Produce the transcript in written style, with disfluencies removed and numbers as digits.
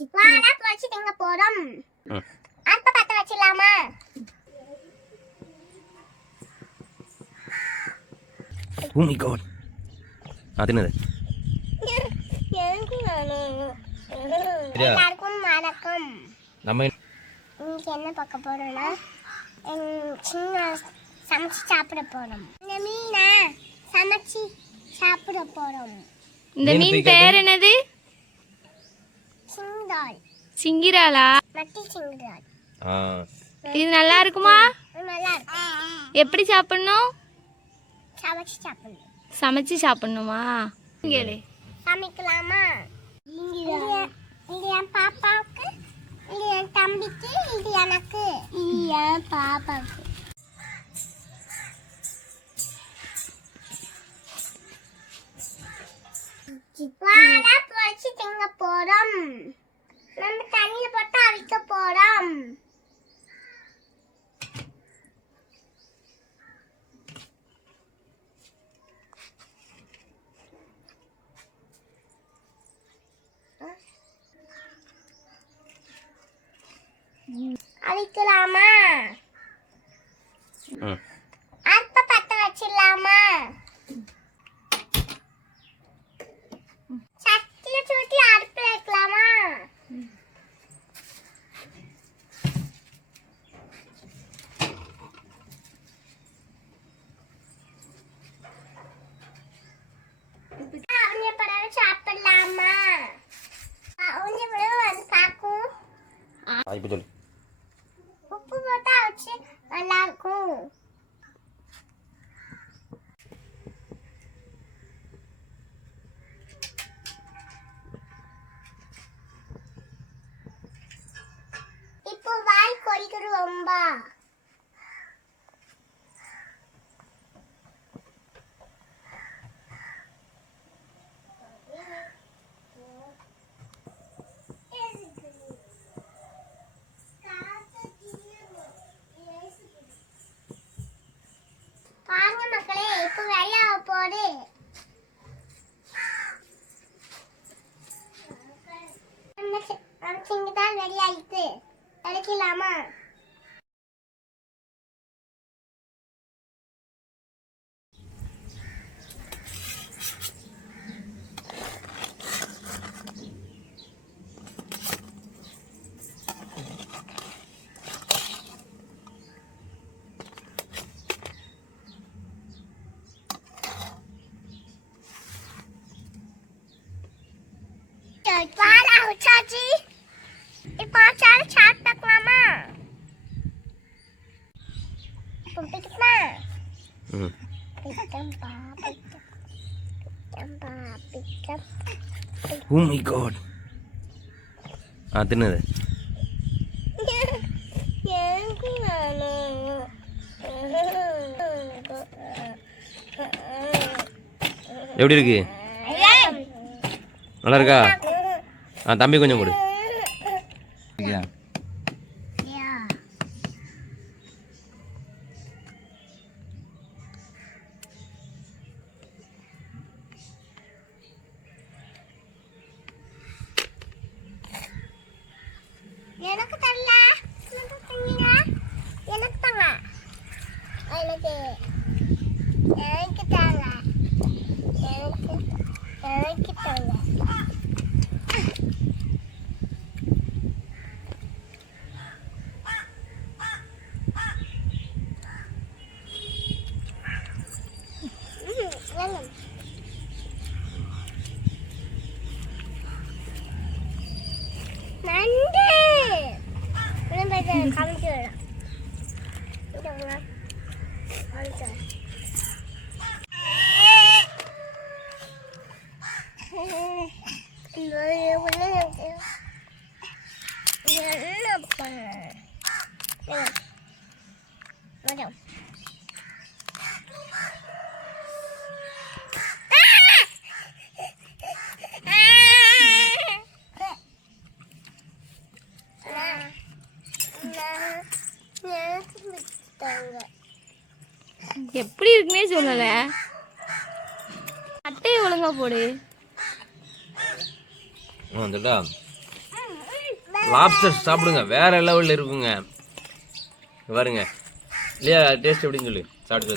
வாடா போச்சு திங்க போறோம். அடுப்ப பத்த வச்சிடலாமா? Oh my god. என்னது? எல்லாருக்கும் வணக்கம். நம்ம இன்னைக்கு என்ன பார்க்க போறோம்னா சின்ன சமைச்சு சாப்பிட போறோம். இந்த மீனை சமைச்சு சாப்பிட போறோம். இந்த மீன் பேர் என்னது? சிங்கிறால். சிங்கிராலா? மட்டி சிங்கிறால். இது நல்லா இருக்குமா? நல்லா இருக்கும். எப்படி சாப்பிடணும்? சமைச்சு சாப்பிடணும். சமைச்சு சாப்பிடணுமா? கேளு. சமைக்கலாமா? இது என் பாப்பாவுக்கு, இது என் தம்பிக்கு, இது எனக்கு, இது என் பாப்பாவுக்கு. வாடா போச்சு திங்க போறோம். நம்ம தண்ணியில போட்டு அவிக்க போறோம். அவிக்கலாமா? அடுப்ப பத்த வச்சிடலாமா? சட்டில சுட்டி அடுப்புல வைக்கலாமா? அவனிய பறவை சாப்பிடலாமா? அவனிய பறவை வந்து பார்க்கும். உப்பு போட்டா வச்சு நல்லா இருக்கும். இப்போ வாய் கொறிக்கிறது ரொம்ப. பாருங்க மக்களே, இப்போ வெள்ளையா போடு. நம்ம சிங்கதான் ரெடி ஆயிடுச்சு. எடுக்கலாமா? வாடா உச்சாச்சி, இப்போ சாப்பிட்டு பார்க்கலாமா? பிடிக்குமா? Oh my god. என்னது? எப்படி இருக்கு? நல்லா இருக்கா? தம்பி கொஞ்சம் கொடு. எனக்கு தரல, எனக்கு தாங்க, எனக்கு எனக்கு தாங்க, எனக்கு எனக்கு தாங்க. நண்டு காமிச்சு எப்படி இருக்குன்னே சொல்லல. அட்டையை ஒழுங்கா போடு. வந்துட்டா லாப்ஸ்டர் சாப்பிடுங்க, வேற லெவலில் இருக்குங்க. பாருங்க இல்லையா, டேஸ்ட் எப்படின்னு சொல்லு சாப்பிட்டு.